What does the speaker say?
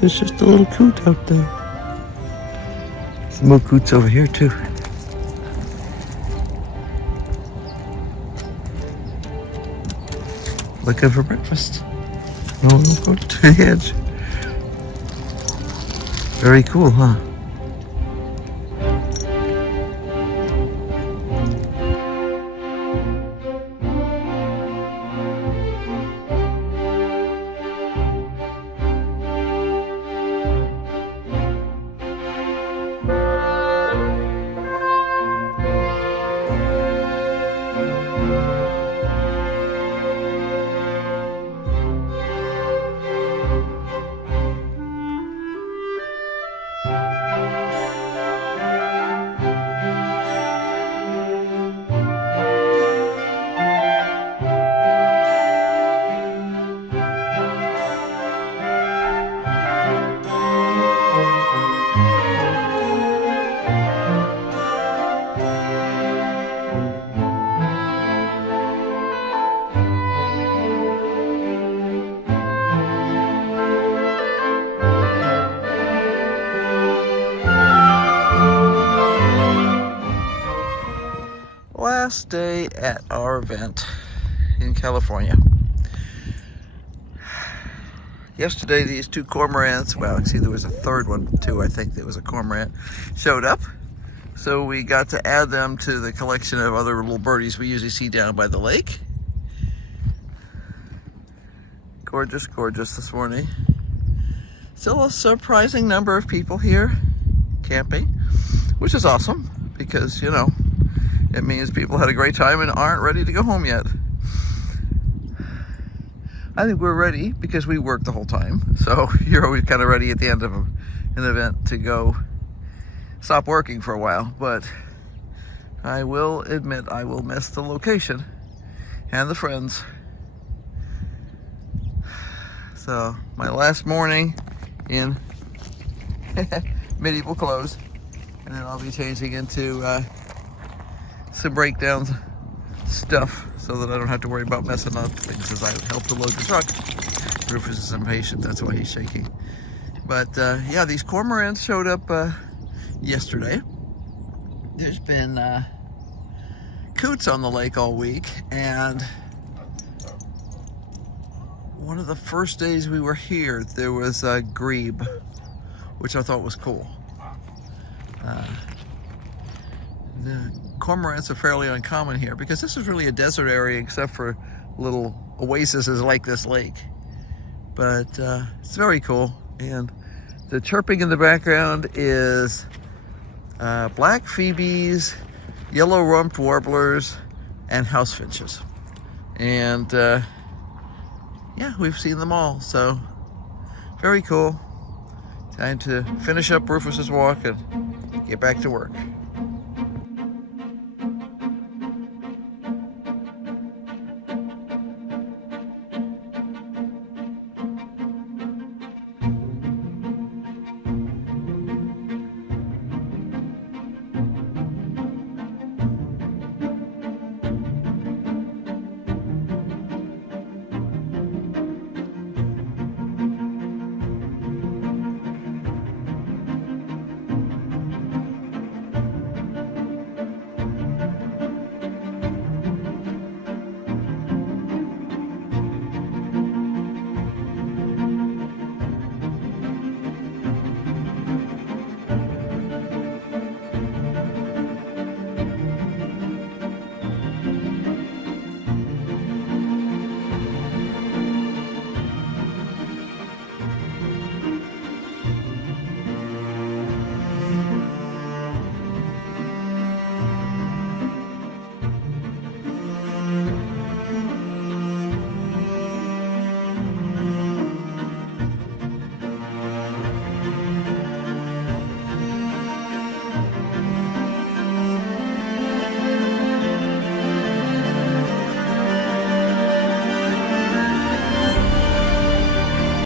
there's just a little coot out there. Some more coots over here too. Looking for breakfast. No, go to the edge. Very cool, huh? Last day at our event in California. Yesterday these two cormorants, well actually there was a third one too, I think there was a cormorant, showed up. So we got to add them to the collection of other little birdies we usually see down by the lake. Gorgeous, gorgeous this morning. Still a surprising number of people here camping, which is awesome because, you know, it means people had a great time and aren't ready to go home yet. I think we're ready because we worked the whole time. So you're always kind of ready at the end of an event to go stop working for a while. But I will admit I will miss the location and the friends. So my last morning in medieval clothes, and then I'll be changing into some breakdowns stuff so that I don't have to worry about messing up things as I help to load the truck. Rufus is impatient, that's why he's shaking. But yeah, these cormorants showed up yesterday. There's been coots on the lake all week, and one of the first days we were here there was a grebe, which I thought was cool. The cormorants are fairly uncommon here because this is really a desert area except for little oases like this lake. But it's very cool, and the chirping in the background is black phoebes, yellow rumped warblers, and house finches. And yeah, we've seen them all, so very cool. Time to finish up Rufus's walk and get back to work.